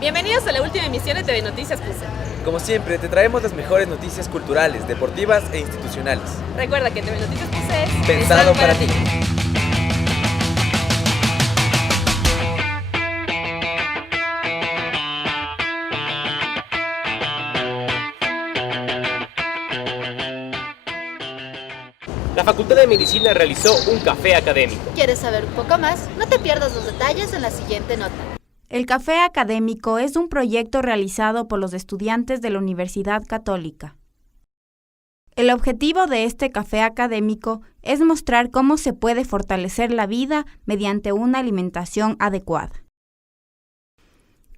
Bienvenidos a la última emisión de TV Noticias PUSE. Como siempre, te traemos las mejores noticias culturales, deportivas e institucionales. Recuerda que TV Noticias PUSE es Pensado para ti. La Facultad de Medicina realizó un café académico. ¿Quieres saber un poco más? No te pierdas los detalles en la siguiente nota. El Café Académico es un proyecto realizado por los estudiantes de la Universidad Católica. El objetivo de este café académico es mostrar cómo se puede fortalecer la vida mediante una alimentación adecuada.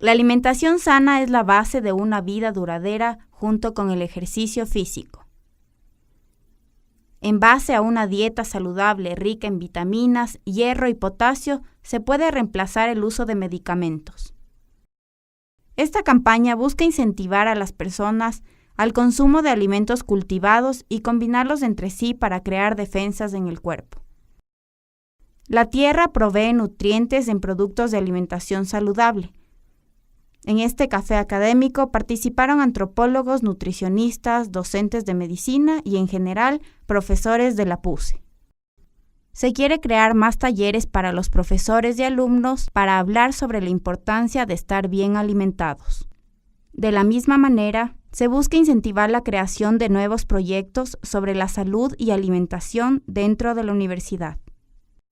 La alimentación sana es la base de una vida duradera junto con el ejercicio físico. En base a una dieta saludable rica en vitaminas, hierro y potasio, se puede reemplazar el uso de medicamentos. Esta campaña busca incentivar a las personas al consumo de alimentos cultivados y combinarlos entre sí para crear defensas en el cuerpo. La tierra provee nutrientes en productos de alimentación saludable. En este café académico participaron antropólogos, nutricionistas, docentes de medicina y, en general, profesores de la PUSE. Se quiere crear más talleres para los profesores y alumnos para hablar sobre la importancia de estar bien alimentados. De la misma manera, se busca incentivar la creación de nuevos proyectos sobre la salud y alimentación dentro de la universidad.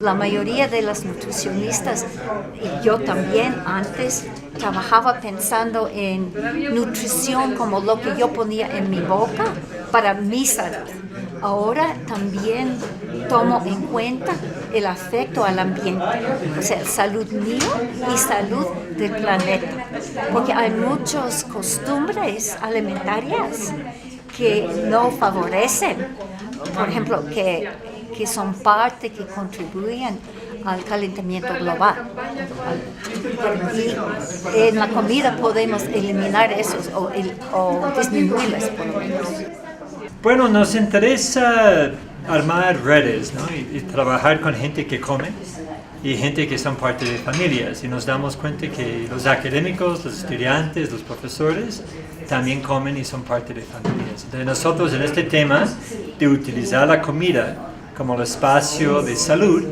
La mayoría de las nutricionistas, y yo también antes, trabajaba pensando en nutrición como lo que yo ponía en mi boca para mi salud. Ahora también tomo en cuenta el afecto al ambiente, o sea, salud mío y salud del planeta, porque hay muchas costumbres alimentarias que no favorecen, por ejemplo, que son parte que contribuyen al calentamiento global. Y en la comida podemos eliminar esos o disminuirlos por lo menos. Bueno, nos interesa armar redes, ¿no? y trabajar con gente que come y gente que son parte de familias. Y nos damos cuenta que los académicos, los estudiantes, los profesores también comen y son parte de familias. Entonces nosotros en este tema de utilizar la comida como el espacio de salud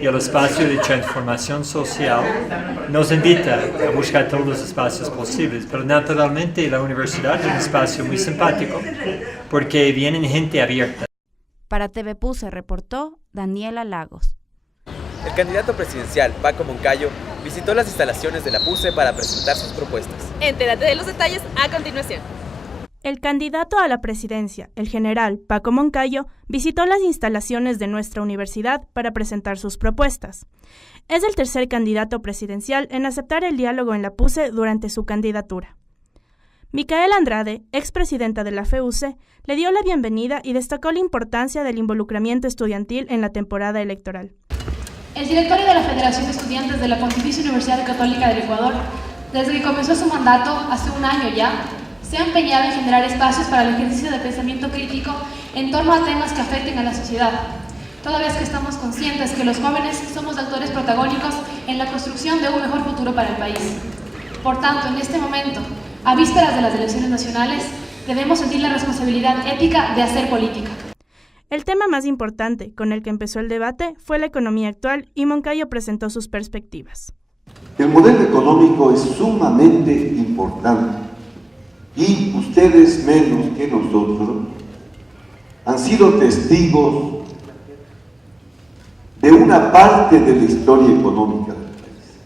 y el espacio de transformación social, nos invita a buscar todos los espacios posibles. Pero naturalmente la universidad es un espacio muy simpático porque vienen gente abierta. Para TV PUSE reportó Daniela Lagos. El candidato presidencial, Paco Moncayo, visitó las instalaciones de la PUSE para presentar sus propuestas. Entérate de los detalles a continuación. El candidato a la presidencia, el general Paco Moncayo, visitó las instalaciones de nuestra universidad para presentar sus propuestas. Es el tercer candidato presidencial en aceptar el diálogo en la PUSE durante su candidatura. Micaela Andrade, expresidenta de la FEUCE, le dio la bienvenida y destacó la importancia del involucramiento estudiantil en la temporada electoral. El directorio de la Federación de Estudiantes de la Pontificia Universidad Católica del Ecuador, desde que comenzó su mandato hace un año ya, se ha empeñado en generar espacios para el ejercicio de pensamiento crítico en torno a temas que afecten a la sociedad, toda vez que estamos conscientes que los jóvenes somos actores protagónicos en la construcción de un mejor futuro para el país. Por tanto, en este momento, a vísperas de las elecciones nacionales, debemos sentir la responsabilidad ética de hacer política. El tema más importante con el que empezó el debate fue la economía actual y Moncayo presentó sus perspectivas. El modelo económico es sumamente importante. Y ustedes menos que nosotros han sido testigos de una parte de la historia económica del país.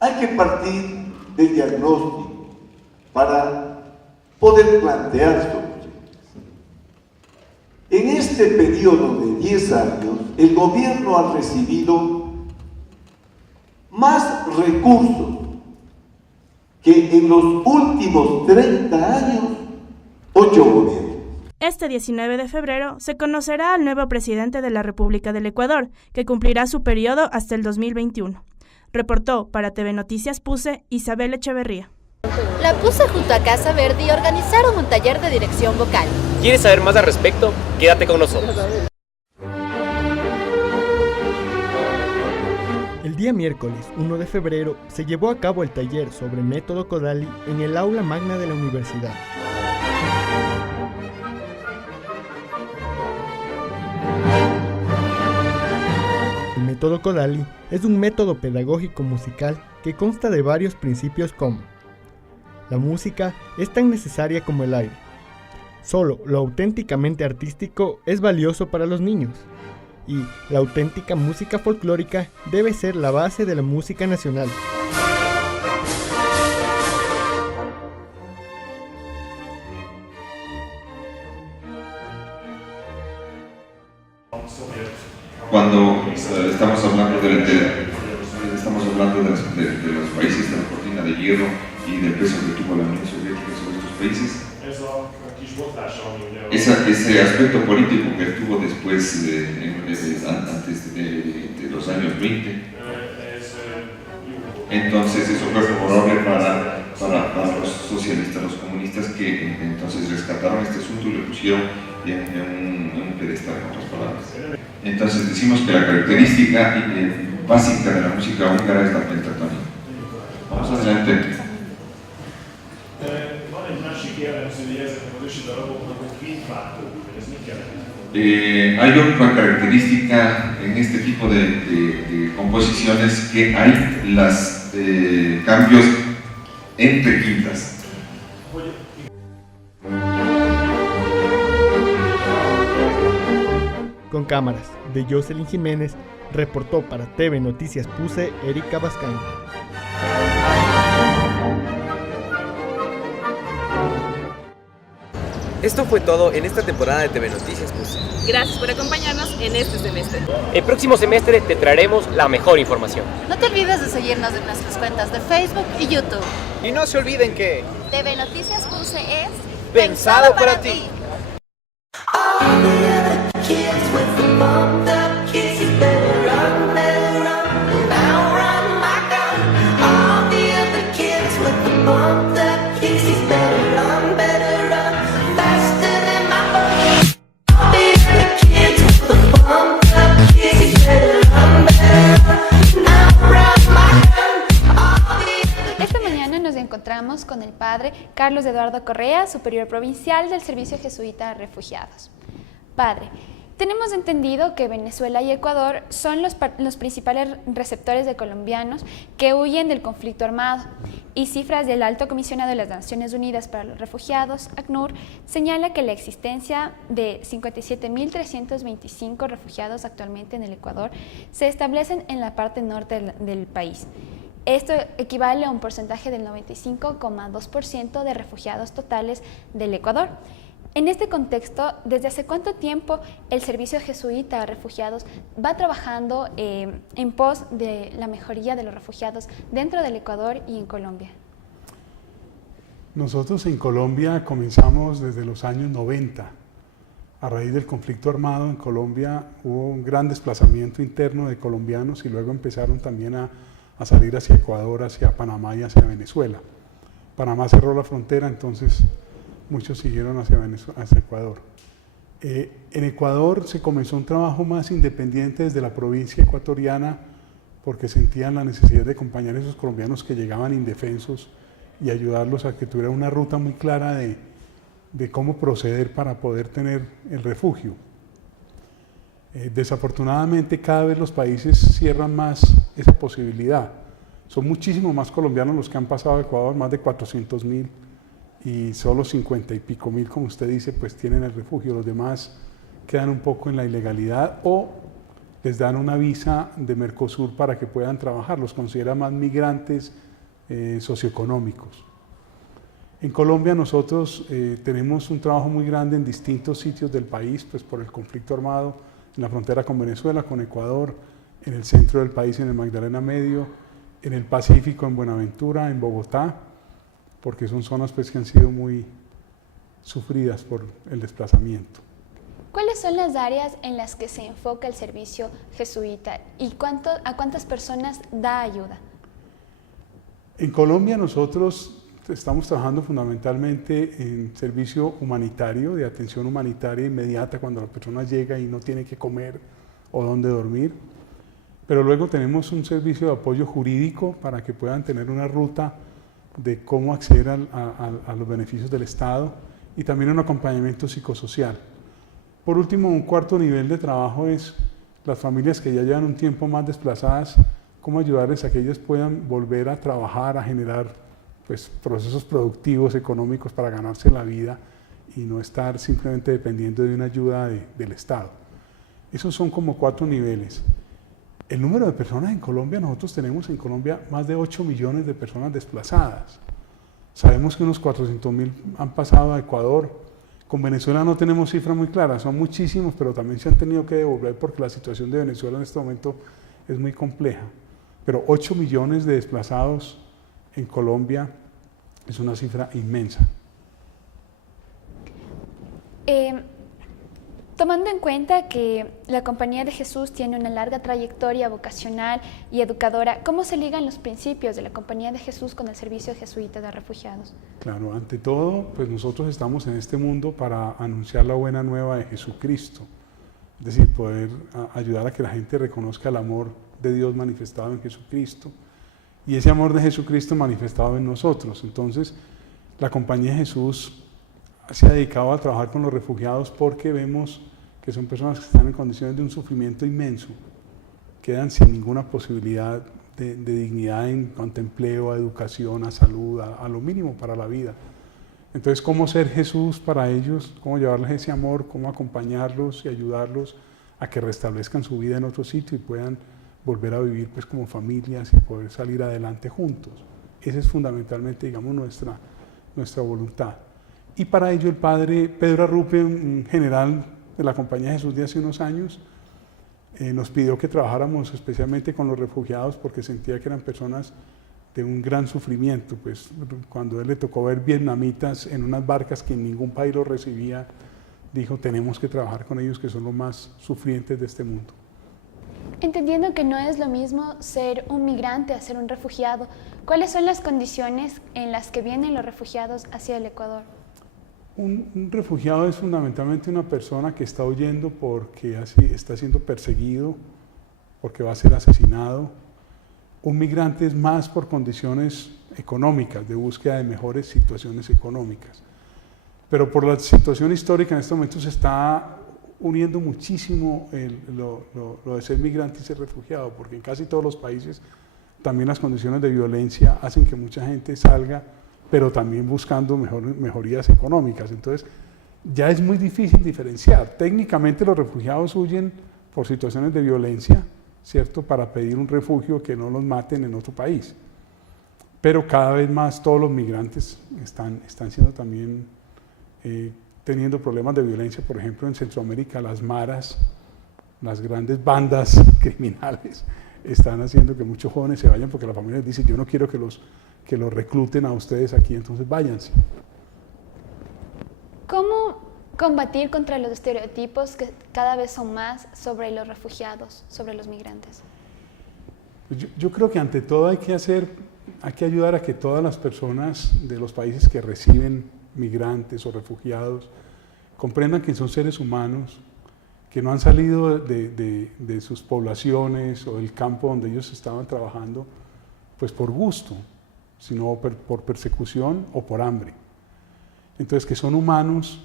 Hay que partir del diagnóstico para poder plantear soluciones. En este periodo de 10 años, el gobierno ha recibido más recursos que en los últimos 30 años, 8 gobiernos. Este 19 de febrero se conocerá al nuevo presidente de la República del Ecuador, que cumplirá su periodo hasta el 2021. Reportó para TV Noticias PUSE Isabel Echeverría. La PUSE junto a Casa Verde organizaron un taller de dirección vocal. ¿Quieres saber más al respecto? Quédate con nosotros. El El día miércoles 1 de febrero se llevó a cabo el taller sobre método Kodali en el aula magna de la universidad. El método Kodali es un método pedagógico musical que consta de varios principios como: la música es tan necesaria como el aire. Solo lo auténticamente artístico es valioso para los niños. Y la auténtica música folclórica debe ser la base de la música nacional. Cuando estamos hablando de los países de la cortina de hierro y del peso que tuvo la Unión Soviética sobre estos países, ese aspecto político que tuvo después, antes de los años 20, entonces eso fue favorable para los socialistas, los comunistas, que entonces rescataron este asunto y lo pusieron en un pedestal, en otras palabras. Entonces decimos que la característica básica de la música húngara es la pentatonia. Vamos adelante. Hay otra característica en este tipo de composiciones, que hay los cambios entre quintas. Con cámaras de Jocelyn Jiménez, reportó para TV Noticias Puse Erika Bascán. Esto fue todo en esta temporada de TV Noticias Puse. Gracias por acompañarnos en este semestre. El próximo semestre te traeremos la mejor información. No te olvides de seguirnos en nuestras cuentas de Facebook y YouTube. Y no se olviden que TV Noticias Puse es pensado para ti. Encontramos con el padre Carlos Eduardo Correa, superior provincial del Servicio Jesuita a Refugiados. Padre, tenemos entendido que Venezuela y Ecuador son los principales receptores de colombianos que huyen del conflicto armado, y cifras del Alto Comisionado de las Naciones Unidas para los Refugiados, ACNUR, señala que la existencia de 57.325 refugiados actualmente en el Ecuador se establecen en la parte norte del país. Esto equivale a un porcentaje del 95,2% de refugiados totales del Ecuador. En este contexto, ¿desde hace cuánto tiempo el Servicio Jesuita a Refugiados va trabajando en pos de la mejoría de los refugiados dentro del Ecuador y en Colombia? Nosotros en Colombia comenzamos desde los años 90. A raíz del conflicto armado en Colombia hubo un gran desplazamiento interno de colombianos y luego empezaron también a salir hacia Ecuador, hacia Panamá y hacia Venezuela. Panamá cerró la frontera, entonces muchos siguieron hacia Ecuador. En Ecuador se comenzó un trabajo más independiente desde la provincia ecuatoriana, porque sentían la necesidad de acompañar a esos colombianos que llegaban indefensos y ayudarlos a que tuvieran una ruta muy clara de cómo proceder para poder tener el refugio. Desafortunadamente cada vez los países cierran más esa posibilidad. Son muchísimos más colombianos los que han pasado a Ecuador, más de 400.000, y solo 50 y pico mil, como usted dice, pues tienen el refugio. Los demás quedan un poco en la ilegalidad o les dan una visa de Mercosur para que puedan trabajar, los consideran más migrantes socioeconómicos. En Colombia nosotros tenemos un trabajo muy grande en distintos sitios del país, pues por el conflicto armado, en la frontera con Venezuela, con Ecuador, en el centro del país, en el Magdalena Medio, en el Pacífico, en Buenaventura, en Bogotá, porque son zonas pues, que han sido muy sufridas por el desplazamiento. ¿Cuáles son las áreas en las que se enfoca el servicio jesuita y a cuántas personas da ayuda? En Colombia nosotros estamos trabajando fundamentalmente en servicio humanitario, de atención humanitaria inmediata cuando la persona llega y no tiene que comer o dónde dormir. Pero luego tenemos un servicio de apoyo jurídico para que puedan tener una ruta de cómo acceder a los beneficios del Estado y también un acompañamiento psicosocial. Por último, un cuarto nivel de trabajo es las familias que ya llevan un tiempo más desplazadas, cómo ayudarles a que ellas puedan volver a trabajar, a generar pues, procesos productivos, económicos para ganarse la vida y no estar simplemente dependiendo de una ayuda del Estado. Esos son como 4 niveles. El número de personas en Colombia, nosotros tenemos en Colombia más de 8 millones de personas desplazadas. Sabemos que unos 400.000 han pasado a Ecuador. Con Venezuela no tenemos cifras muy claras, son muchísimos, pero también se han tenido que devolver porque la situación de Venezuela en este momento es muy compleja. Pero 8 millones de desplazados en Colombia es una cifra inmensa. Tomando en cuenta que la Compañía de Jesús tiene una larga trayectoria vocacional y educadora, ¿cómo se ligan los principios de la Compañía de Jesús con el servicio jesuita de refugiados? Claro, ante todo, pues nosotros estamos en este mundo para anunciar la buena nueva de Jesucristo, es decir, poder ayudar a que la gente reconozca el amor de Dios manifestado en Jesucristo y ese amor de Jesucristo manifestado en nosotros. Entonces, la Compañía de Jesús se ha dedicado a trabajar con los refugiados porque vemos que son personas que están en condiciones de un sufrimiento inmenso, quedan sin ninguna posibilidad de dignidad en cuanto a empleo, a educación, a salud, a lo mínimo para la vida. Entonces, ¿cómo ser Jesús para ellos? ¿Cómo llevarles ese amor? ¿Cómo acompañarlos y ayudarlos a que restablezcan su vida en otro sitio y puedan volver a vivir pues, como familias y poder salir adelante juntos? Esa es fundamentalmente, digamos, nuestra voluntad. Y para ello el padre Pedro Arrupe, un general de la Compañía de Jesús de hace unos años, nos pidió que trabajáramos especialmente con los refugiados porque sentía que eran personas de un gran sufrimiento. Pues cuando a él le tocó ver vietnamitas en unas barcas que en ningún país los recibía, dijo, tenemos que trabajar con ellos que son los más sufrientes de este mundo. Entendiendo que no es lo mismo ser un migrante a ser un refugiado, ¿cuáles son las condiciones en las que vienen los refugiados hacia el Ecuador? Un refugiado es fundamentalmente una persona que está huyendo porque está siendo perseguido, porque va a ser asesinado. Un migrante es más por condiciones económicas, de búsqueda de mejores situaciones económicas. Pero por la situación histórica en este momento se está uniendo muchísimo lo de ser migrante y ser refugiado, porque en casi todos los países también las condiciones de violencia hacen que mucha gente salga, pero también buscando mejorías económicas. Entonces, ya es muy difícil diferenciar. Técnicamente los refugiados huyen por situaciones de violencia, ¿cierto?, para pedir un refugio que no los maten en otro país. Pero cada vez más todos los migrantes están siendo también, teniendo problemas de violencia. Por ejemplo, en Centroamérica las maras, las grandes bandas criminales, están haciendo que muchos jóvenes se vayan porque la familia les dice, yo no quiero que los recluten a ustedes aquí, entonces váyanse. ¿Cómo combatir contra los estereotipos que cada vez son más sobre los refugiados, sobre los migrantes? Yo creo que ante todo hay que ayudar a que todas las personas de los países que reciben migrantes o refugiados comprendan que son seres humanos, que no han salido de sus poblaciones o del campo donde ellos estaban trabajando pues por gusto, sino por persecución o por hambre. Entonces, que son humanos,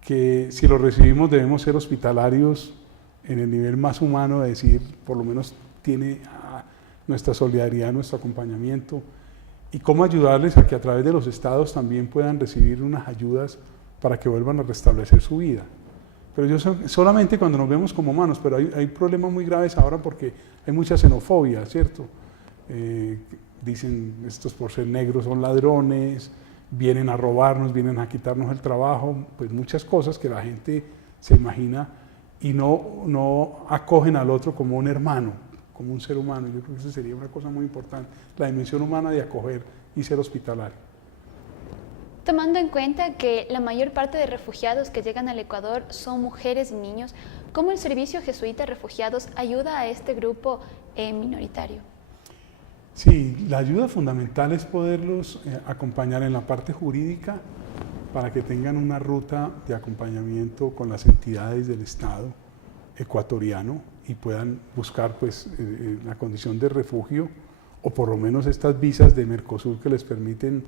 que si los recibimos debemos ser hospitalarios en el nivel más humano, de decir, por lo menos tiene nuestra solidaridad, nuestro acompañamiento, y cómo ayudarles a que a través de los estados también puedan recibir unas ayudas para que vuelvan a restablecer su vida. Pero solamente cuando nos vemos como humanos, pero hay problemas muy graves ahora porque hay mucha xenofobia, ¿cierto? Dicen, estos por ser negros son ladrones, vienen a robarnos, vienen a quitarnos el trabajo, pues muchas cosas que la gente se imagina y no acogen al otro como un hermano, como un ser humano. Yo creo que esa sería una cosa muy importante, la dimensión humana de acoger y ser hospitalario. Tomando en cuenta que la mayor parte de refugiados que llegan al Ecuador son mujeres y niños, ¿cómo el Servicio Jesuita de Refugiados ayuda a este grupo minoritario? Sí, la ayuda fundamental es poderlos acompañar en la parte jurídica para que tengan una ruta de acompañamiento con las entidades del Estado ecuatoriano y puedan buscar pues la condición de refugio o por lo menos estas visas de Mercosur que les permiten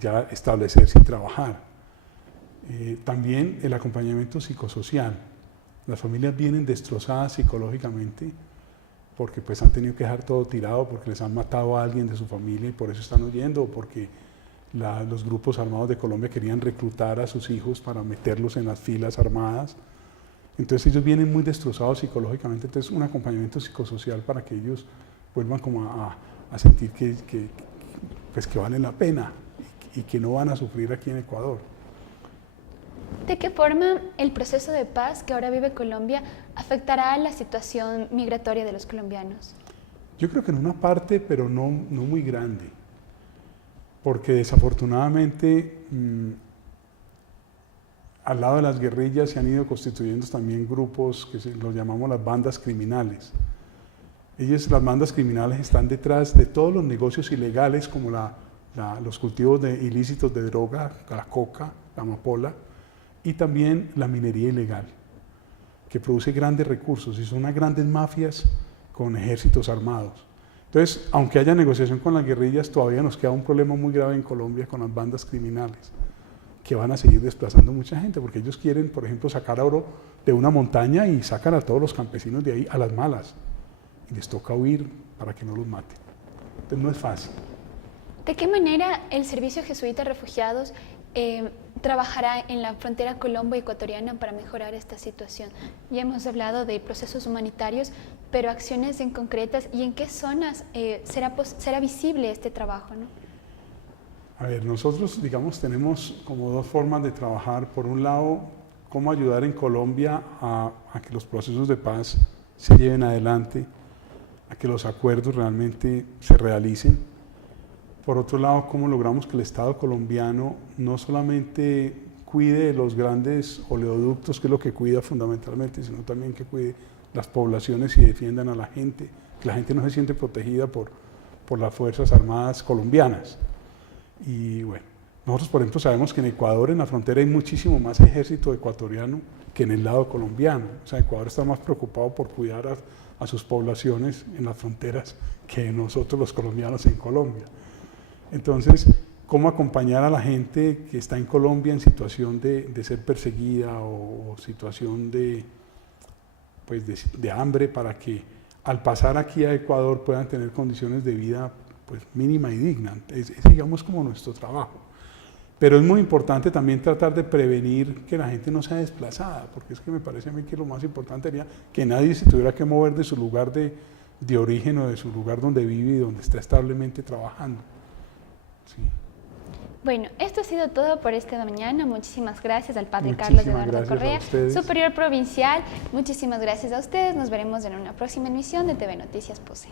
ya establecerse y trabajar. También el acompañamiento psicosocial. Las familias vienen destrozadas psicológicamente porque pues han tenido que dejar todo tirado, porque les han matado a alguien de su familia y por eso están huyendo, o porque los grupos armados de Colombia querían reclutar a sus hijos para meterlos en las filas armadas. Entonces ellos vienen muy destrozados psicológicamente, entonces un acompañamiento psicosocial para que ellos vuelvan como a sentir que valen la pena y que no van a sufrir aquí en Ecuador. ¿De qué forma el proceso de paz que ahora vive Colombia afectará a la situación migratoria de los colombianos? Yo creo que en una parte, pero no muy grande, porque desafortunadamente al lado de las guerrillas se han ido constituyendo también grupos que los llamamos las bandas criminales. Las bandas criminales están detrás de todos los negocios ilegales como los cultivos ilícitos de droga, la coca, la amapola, y también la minería ilegal, que produce grandes recursos y son unas grandes mafias con ejércitos armados. Entonces, aunque haya negociación con las guerrillas, todavía nos queda un problema muy grave en Colombia con las bandas criminales, que van a seguir desplazando mucha gente, porque ellos quieren, por ejemplo, sacar oro de una montaña y sacan a todos los campesinos de ahí a las malas, y les toca huir para que no los maten. Entonces no es fácil. ¿De qué manera el Servicio Jesuita de Refugiados trabajará en la frontera colombo-ecuatoriana para mejorar esta situación? Ya hemos hablado de procesos humanitarios, pero acciones en concretas y en qué zonas será visible este trabajo, ¿no? A ver, nosotros, digamos, tenemos como dos formas de trabajar. Por un lado, cómo ayudar en Colombia a que los procesos de paz se lleven adelante, a que los acuerdos realmente se realicen. Por otro lado, cómo logramos que el Estado colombiano no solamente cuide los grandes oleoductos, que es lo que cuida fundamentalmente, sino también que cuide las poblaciones y defiendan a la gente, que la gente no se siente protegida por las Fuerzas Armadas colombianas. Y bueno, nosotros por ejemplo sabemos que en Ecuador, en la frontera, hay muchísimo más ejército ecuatoriano que en el lado colombiano. O sea, Ecuador está más preocupado por cuidar a sus poblaciones en las fronteras que nosotros los colombianos en Colombia. Entonces, ¿cómo acompañar a la gente que está en Colombia en situación de ser perseguida o situación de hambre para que al pasar aquí a Ecuador puedan tener condiciones de vida pues, mínima y digna? Es digamos como nuestro trabajo. Pero es muy importante también tratar de prevenir que la gente no sea desplazada, porque es que me parece a mí que lo más importante sería que nadie se tuviera que mover de su lugar de origen o de su lugar donde vive y donde está establemente trabajando. Sí. Bueno, esto ha sido todo por esta mañana. Muchísimas gracias al padre Carlos Eduardo Correa, superior provincial. Muchísimas gracias a ustedes. Nos veremos en una próxima emisión de TV Noticias PUCE.